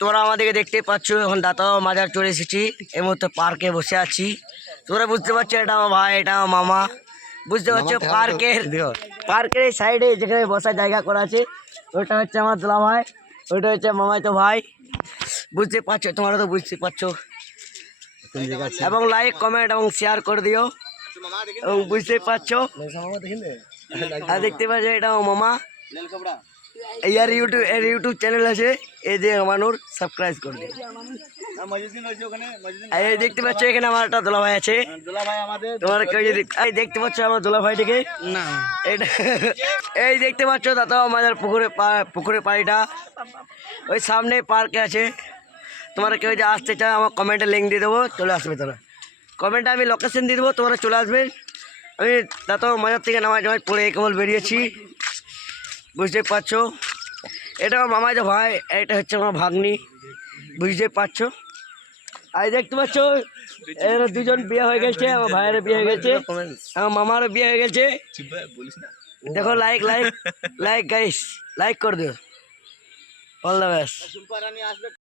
তোমরা আমাদেরকে দেখতে পাচ্ছ, এখন দাঁতাও মাজার চলে এসেছি। এই মুহূর্তে পার্কে বসে আছি। তোমরা বুঝতে পারছো এটা আমার ভাই, এটা আমার মামা। বুঝতে পারছো পার্কের এই সাইডে যেখানে বসার জায়গা করা আছে, ওইটা হচ্ছে আমার দুলা ভাই, ওইটা হচ্ছে মামাতো ভাই। বুঝতে পারছো, তোমরা তো বুঝতে পারছো। এবং লাইক কমেন্ট এবং শেয়ার করে দিও। এবং বুঝতে পারছো, আর দেখতে পাচ্ছ এটা আমার মামা। ইয়ার ইউটিউব চ্যানেল আছে, এই যে আমানুর, সাবস্ক্রাইব করে দিও। এই দেখতে পাচ্ছ এখানে আমার একটা দোলা ভাই আছে। তোমার কেউ যদি দেখতে পাচ্ছ আমার দোলা ভাইটিকে না, এটা এই দেখতে পাচ্ছ দাদা আমাদের পুকুরে পাড়িটা ওই সামনে পার্কে আছে। তোমরা কেউ যদি আসতে চাও আমার কমেন্টে লিঙ্ক দিয়ে দেবো, চলে আসবে। তোরা কমেন্টে আমি লোকেশন দিয়ে দেবো, তোমরা চলে আসবে। আমি দাদা মাজার থেকে নামাজ পড়ে কেবল বেরিয়েছি। বুঝতে পারছো এটা আমার মামাতো ভাই, এটা হচ্ছে আমার ভাগ্নি। বুঝতে পারছো, আর দেখতে পাচ্ছ এর দুজন বিয়ে হয়ে গেছে, আমার ভাইয়েরও বিয়ে হয়ে গেছে, আমার মামারও বিয়ে হয়ে গেছে। দেখো like like like guys, like করে দিও। All the best.